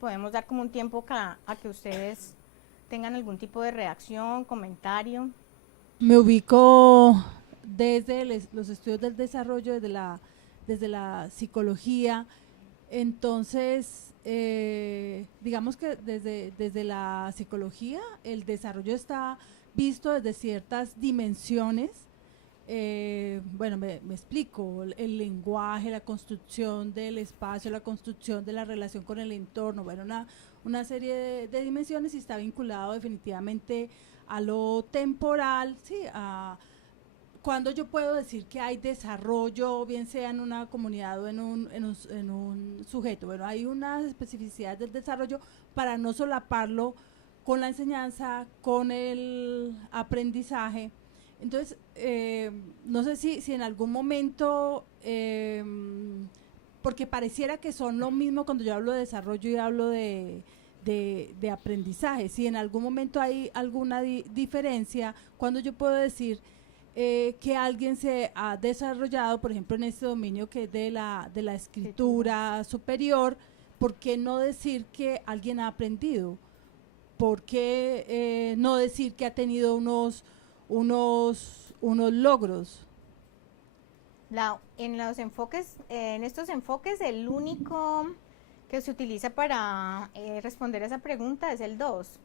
Podemos dar como un tiempo a que ustedes tengan algún tipo de reacción, comentario. Me ubico desde los estudios del desarrollo, desde la psicología. Entonces, digamos que desde la psicología el desarrollo está visto desde ciertas dimensiones. Bueno, me explico, el lenguaje, la construcción del espacio, la construcción de la relación con el entorno, bueno, una serie de dimensiones, y está vinculado definitivamente a lo temporal, ¿sí? Cuando yo puedo decir que hay desarrollo, bien sea en una comunidad o en un sujeto. Bueno, hay unas especificidades del desarrollo para no solaparlo con la enseñanza, con el aprendizaje. Entonces, no sé si en algún momento, porque pareciera que son lo mismo cuando yo hablo de desarrollo y hablo de aprendizaje, si en algún momento hay alguna diferencia, cuando yo puedo decir que alguien se ha desarrollado, por ejemplo, en este dominio que es de la escritura superior, ¿por qué no decir que alguien ha aprendido? ¿Por qué no decir que ha tenido unos logros? En los enfoques, en estos enfoques, el único que se utiliza para responder a esa pregunta es el 2.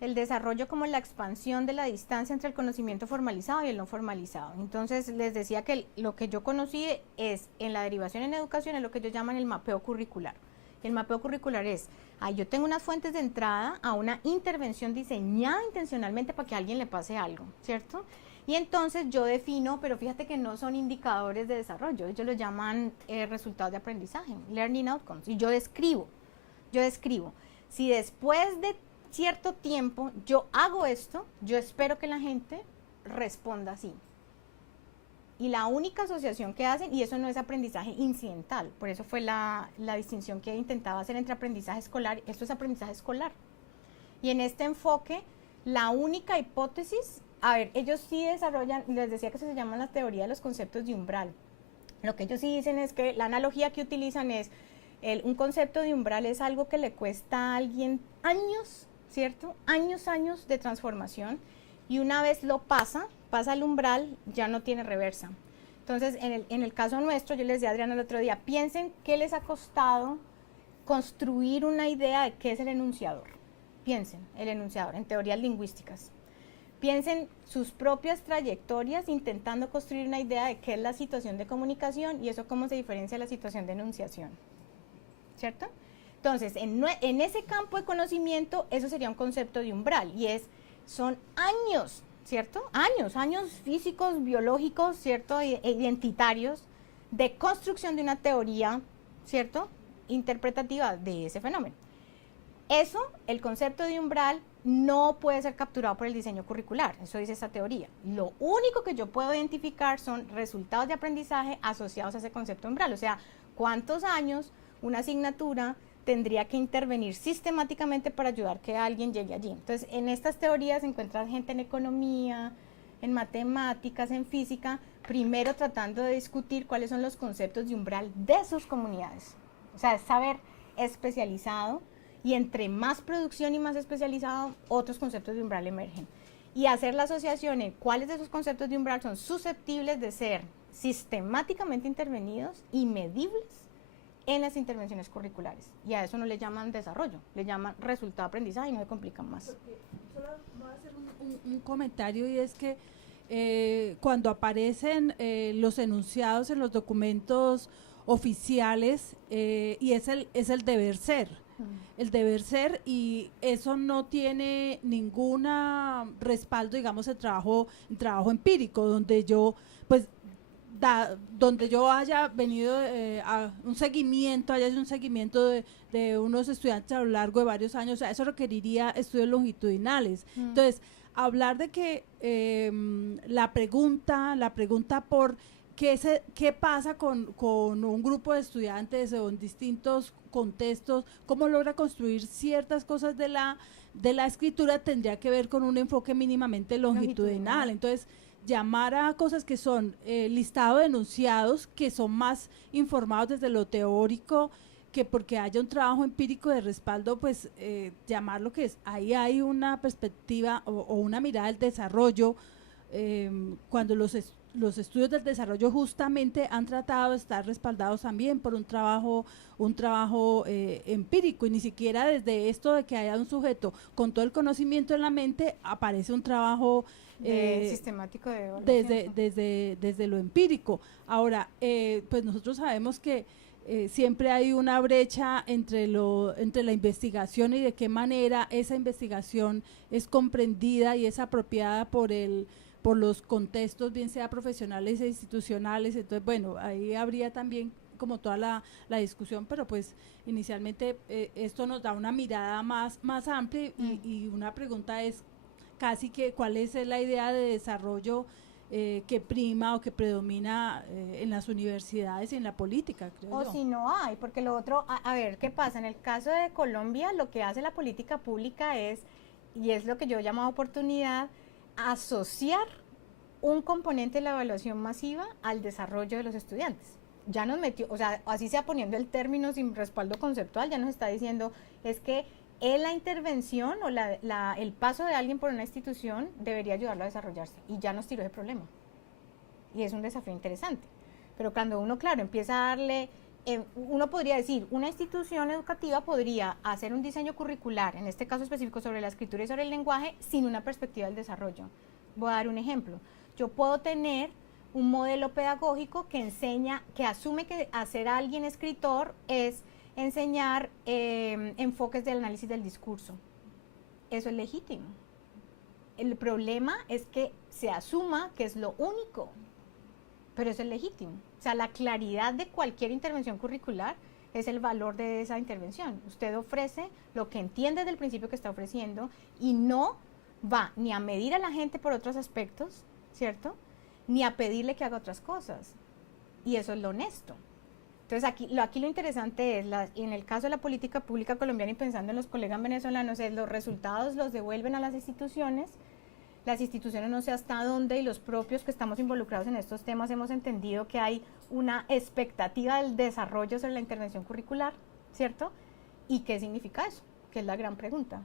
El desarrollo como la expansión de la distancia entre el conocimiento formalizado y el no formalizado. Entonces, les decía que lo que yo conocí es, en la derivación en educación, es lo que ellos llaman el mapeo curricular. El mapeo curricular es, yo tengo unas fuentes de entrada a una intervención diseñada intencionalmente para que a alguien le pase algo, ¿cierto? Y entonces yo defino, pero fíjate que no son indicadores de desarrollo, ellos lo llaman resultados de aprendizaje, learning outcomes, y yo describo. Si después de cierto tiempo yo hago esto, yo espero que la gente responda así. Y la única asociación que hacen, y eso no es aprendizaje incidental, por eso fue la distinción que intentaba hacer entre aprendizaje escolar, esto es aprendizaje escolar. Y en este enfoque, la única hipótesis, a ver, ellos sí desarrollan, les decía que eso se llama la teoría de los conceptos de umbral. Lo que ellos sí dicen es que la analogía que utilizan es, un concepto de umbral es algo que le cuesta a alguien años, ¿cierto? Años de transformación, y una vez lo pasa el umbral, ya no tiene reversa. Entonces, en el caso nuestro, yo les decía a Adriana el otro día, piensen qué les ha costado construir una idea de qué es el enunciador. Piensen, el enunciador, en teorías lingüísticas. Piensen sus propias trayectorias intentando construir una idea de qué es la situación de comunicación y eso cómo se diferencia de la situación de enunciación, ¿cierto? Entonces, en ese campo de conocimiento, eso sería un concepto de umbral, y son años, ¿cierto? Años físicos, biológicos, ¿cierto? Identitarios, de construcción de una teoría, ¿cierto? Interpretativa de ese fenómeno. Eso, el concepto de umbral, no puede ser capturado por el diseño curricular, eso dice esa teoría. Lo único que yo puedo identificar son resultados de aprendizaje asociados a ese concepto de umbral, o sea, cuántos años una asignatura tendría que intervenir sistemáticamente para ayudar que alguien llegue allí. Entonces, en estas teorías se encuentra gente en economía, en matemáticas, en física, primero tratando de discutir cuáles son los conceptos de umbral de sus comunidades. O sea, es saber especializado, y entre más producción y más especializado, otros conceptos de umbral emergen. Y hacer la asociación en cuáles de esos conceptos de umbral son susceptibles de ser sistemáticamente intervenidos y medibles en las intervenciones curriculares. Y a eso no le llaman desarrollo, le llaman resultado de aprendizaje y no se complican más. Solo voy a hacer un comentario, y es que cuando aparecen los enunciados en los documentos oficiales, y es el deber ser. El deber ser, y eso no tiene ningún respaldo, digamos, en trabajo empírico, donde yo, pues, donde yo haya venido a un seguimiento, de unos estudiantes a lo largo de varios años, o sea, eso requeriría estudios longitudinales. Entonces, hablar de que la pregunta por ¿qué pasa con un grupo de estudiantes o en distintos contextos? ¿Cómo logra construir ciertas cosas de la escritura? Tendría que ver con un enfoque mínimamente longitudinal. Entonces, llamar a cosas que son listado de enunciados, que son más informados desde lo teórico, que porque haya un trabajo empírico de respaldo, pues llamar lo que es, ahí hay una perspectiva o una mirada del desarrollo, cuando los estudios del desarrollo justamente han tratado de estar respaldados también por un trabajo empírico, y ni siquiera desde esto de que haya un sujeto con todo el conocimiento en la mente aparece un trabajo sistemático de evaluación. desde lo empírico. Ahora, pues nosotros sabemos que siempre hay una brecha entre la investigación y de qué manera esa investigación es comprendida y es apropiada por los contextos, bien sea profesionales e institucionales. Entonces, bueno, ahí habría también como toda la discusión, pero pues inicialmente esto nos da una mirada más amplia, y una pregunta es casi que cuál es la idea de desarrollo que prima o que predomina en las universidades y en la política, creo O yo. si no hay, porque lo otro, a ver, ¿qué pasa? En el caso de Colombia, lo que hace la política pública es, y es lo que yo llamo oportunidad, asociar un componente de la evaluación masiva al desarrollo de los estudiantes. Ya nos metió, o sea, así sea poniendo el término sin respaldo conceptual, ya nos está diciendo, es que la intervención o el paso de alguien por una institución debería ayudarlo a desarrollarse, y ya nos tiró ese problema. Y es un desafío interesante. Pero cuando uno, claro, empieza a darle, uno podría decir, una institución educativa podría hacer un diseño curricular, en este caso específico sobre la escritura y sobre el lenguaje, sin una perspectiva del desarrollo. Voy a dar un ejemplo. Yo puedo tener un modelo pedagógico que enseña, que asume que hacer a alguien escritor es enseñar enfoques del análisis del discurso. Eso es legítimo. El problema es que se asuma que es lo único, pero eso es legítimo. O sea, la claridad de cualquier intervención curricular es el valor de esa intervención. Usted ofrece lo que entiende del principio que está ofreciendo, y no va ni a medir a la gente por otros aspectos, ¿cierto? Ni a pedirle que haga otras cosas. Y eso es lo honesto. Entonces aquí lo interesante es, en el caso de la política pública colombiana, y pensando en los colegas venezolanos, es los resultados los devuelven a las instituciones no sé hasta dónde, y los propios que estamos involucrados en estos temas hemos entendido que hay una expectativa del desarrollo sobre la intervención curricular, ¿cierto? ¿Y qué significa eso? Que es la gran pregunta.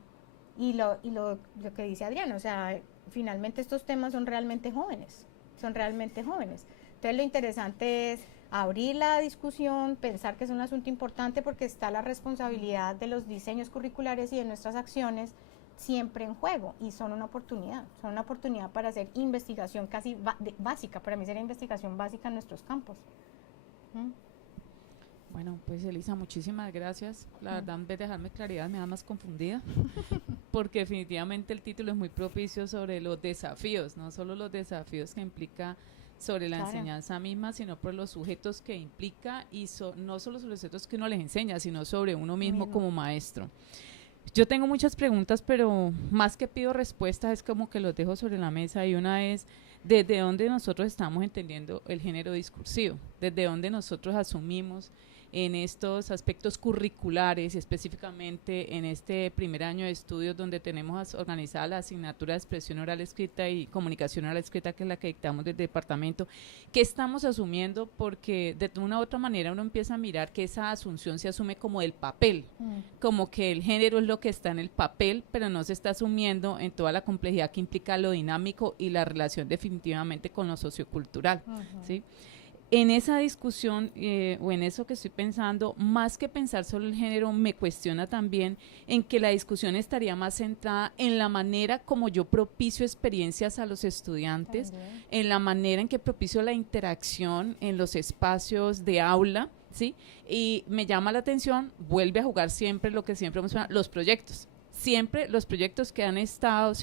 Y lo que dice Adriana, o sea, finalmente estos temas son realmente jóvenes. Entonces lo interesante es abrir la discusión, pensar que es un asunto importante, porque está la responsabilidad de los diseños curriculares y de nuestras acciones siempre en juego, y son una oportunidad para hacer investigación casi básica. Para mí sería investigación básica en nuestros campos. Bueno, pues Elisa, muchísimas gracias. La verdad, en vez de dejarme claridad, me da más confundida, porque definitivamente el título es muy propicio sobre los desafíos, no solo los desafíos que implica sobre la enseñanza misma, sino por los sujetos que implica, y no solo sobre los sujetos que uno les enseña, sino sobre uno mismo como maestro. Yo tengo muchas preguntas, pero más que pido respuestas, es como que los dejo sobre la mesa, y una es, ¿desde dónde nosotros estamos entendiendo el género discursivo? ¿Desde dónde nosotros asumimos en estos aspectos curriculares, específicamente en este primer año de estudios, donde tenemos organizada la asignatura de expresión oral escrita y comunicación oral escrita, que es la que dictamos del departamento? ¿Qué estamos asumiendo? Porque de una u otra manera uno empieza a mirar que esa asunción se asume como del papel, como que el género es lo que está en el papel, pero no se está asumiendo en toda la complejidad que implica lo dinámico y la relación definitivamente con lo sociocultural, ¿sí? En esa discusión o en eso que estoy pensando, más que pensar solo el género, me cuestiona también en que la discusión estaría más centrada en la manera como yo propicio experiencias a los estudiantes, en la manera en que propicio la interacción en los espacios de aula, ¿sí? Y me llama la atención, vuelve a jugar siempre lo que siempre hemos mencionado, los proyectos. Siempre los proyectos que han estado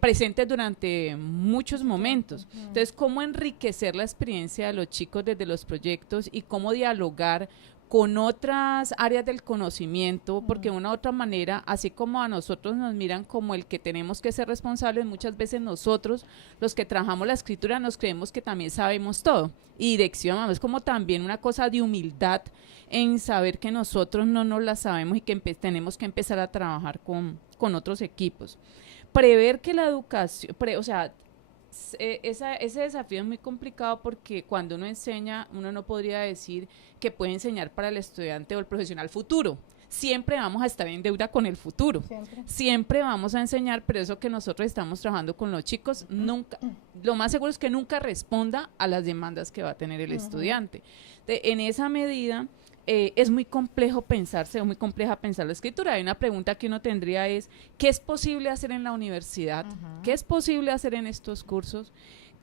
presentes durante muchos momentos. Entonces, ¿cómo enriquecer la experiencia de los chicos desde los proyectos, y cómo dialogar con otras áreas del conocimiento? Porque de una u otra manera, así como a nosotros nos miran como el que tenemos que ser responsables, muchas veces nosotros, los que trabajamos la escritura, nos creemos que también sabemos todo. Y dirección, es como también una cosa de humildad en saber que nosotros no nos la sabemos, y que tenemos que empezar a trabajar con otros equipos. Prever que la educación, ese desafío es muy complicado porque cuando uno enseña, uno no podría decir que puede enseñar para el estudiante o el profesional futuro. Siempre vamos a estar en deuda con el futuro. Siempre vamos a enseñar, pero eso que nosotros estamos trabajando con los chicos, nunca, lo más seguro es que nunca responda a las demandas que va a tener el estudiante. En esa medida, es muy complejo pensarse, o muy compleja pensar la escritura. Hay una pregunta que uno tendría es, ¿qué es posible hacer en la universidad? ¿Qué es posible hacer en estos cursos?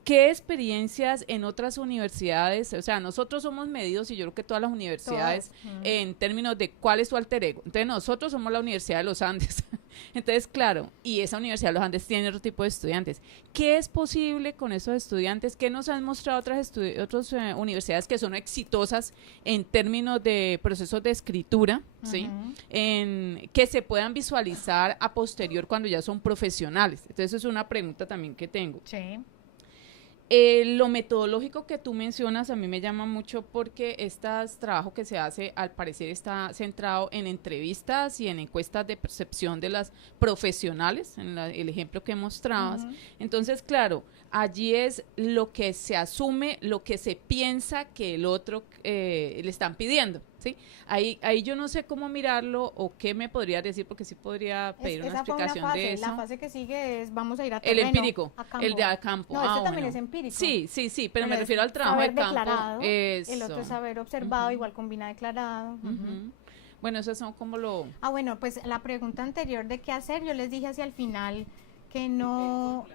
¿Qué experiencias en otras universidades? O sea, nosotros somos medidos, y yo creo que todas las universidades, en términos de cuál es su alter ego. Entonces, nosotros somos la Universidad de los Andes. Entonces, claro, y esa Universidad de los Andes tiene otro tipo de estudiantes. ¿Qué es posible con esos estudiantes? ¿Qué nos han mostrado otras universidades que son exitosas en términos de procesos de escritura, ¿sí? Que se puedan visualizar a posterior cuando ya son profesionales? Entonces, eso es una pregunta también que tengo. Sí. Lo metodológico que tú mencionas a mí me llama mucho porque este trabajo que se hace al parecer está centrado en entrevistas y en encuestas de percepción de las profesionales, en el ejemplo que mostrabas. Entonces, claro, allí es lo que se asume, lo que se piensa que el otro le están pidiendo, ¿sí? Ahí yo no sé cómo mirarlo o qué me podría decir, porque sí podría pedir una explicación de eso. La fase que sigue es, vamos a ir a terreno, el empírico, a campo. el de a campo. No, este también es empírico. Sí, pero me refiero al trabajo de campo. Declarado, eso. El otro es saber observado, igual combina declarado. Bueno, eso son como lo... Bueno, pues la pregunta anterior de qué hacer, yo les dije hacia el final que no...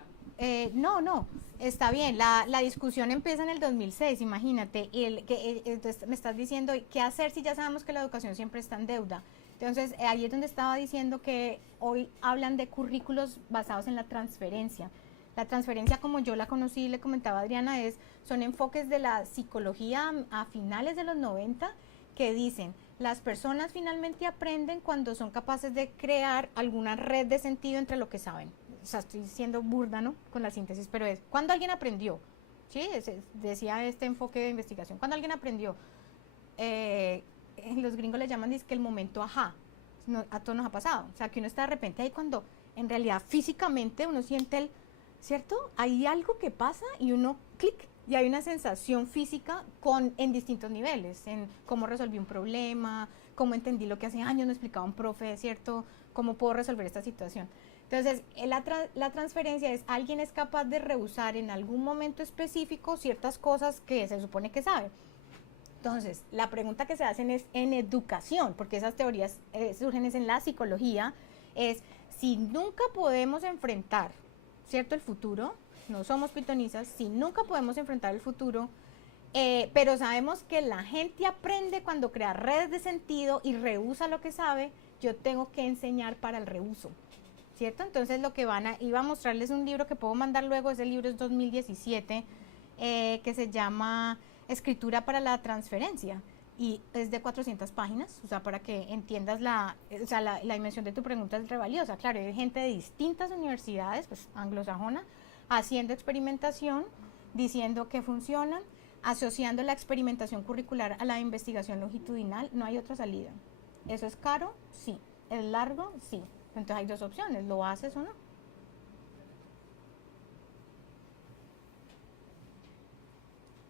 no, está bien, la discusión empieza en el 2006, imagínate, entonces me estás diciendo qué hacer si ya sabemos que la educación siempre está en deuda. Entonces, ahí es donde estaba diciendo que hoy hablan de currículos basados en la transferencia. La transferencia, como yo la conocí y le comentaba a Adriana, son enfoques de la psicología a finales de los 90 que dicen, las personas finalmente aprenden cuando son capaces de crear alguna red de sentido entre lo que saben. O sea, estoy siendo burda, ¿no? Con la síntesis, pero es, ¿cuándo alguien aprendió? Sí, decía este enfoque de investigación, ¿cuándo alguien aprendió? Los gringos le llaman, dice que el momento ajá, a todos nos ha pasado, o sea, que uno está de repente ahí cuando en realidad físicamente uno siente ¿cierto? Hay algo que pasa y uno clic, y hay una sensación física en distintos niveles, en cómo resolví un problema, cómo entendí lo que hace años me explicaba un profe, ¿cierto? Cómo puedo resolver esta situación. Entonces, la transferencia es, alguien es capaz de rehusar en algún momento específico ciertas cosas que se supone que sabe. Entonces, la pregunta que se hacen es en educación, porque esas teorías surgen en la psicología, es si nunca podemos enfrentar, ¿cierto?, el futuro, no somos pitonizas, si nunca podemos enfrentar el futuro, pero sabemos que la gente aprende cuando crea redes de sentido y rehúsa lo que sabe, yo tengo que enseñar para el reuso, ¿cierto? Entonces lo que iba a mostrarles un libro que puedo mandar luego, ese libro es 2017, que se llama Escritura para la Transferencia, y es de 400 páginas, o sea, para que entiendas la dimensión de tu pregunta es re valiosa. Claro, hay gente de distintas universidades, pues anglosajona, haciendo experimentación, diciendo que funcionan, asociando la experimentación curricular a la investigación longitudinal, no hay otra salida. ¿Eso es caro? Sí. ¿Es largo? Sí. Entonces hay dos opciones, ¿lo haces o no?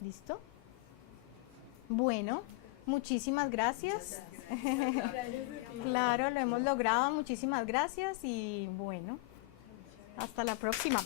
¿Listo? Bueno, muchísimas gracias. Claro, lo hemos logrado, muchísimas gracias y bueno, hasta la próxima.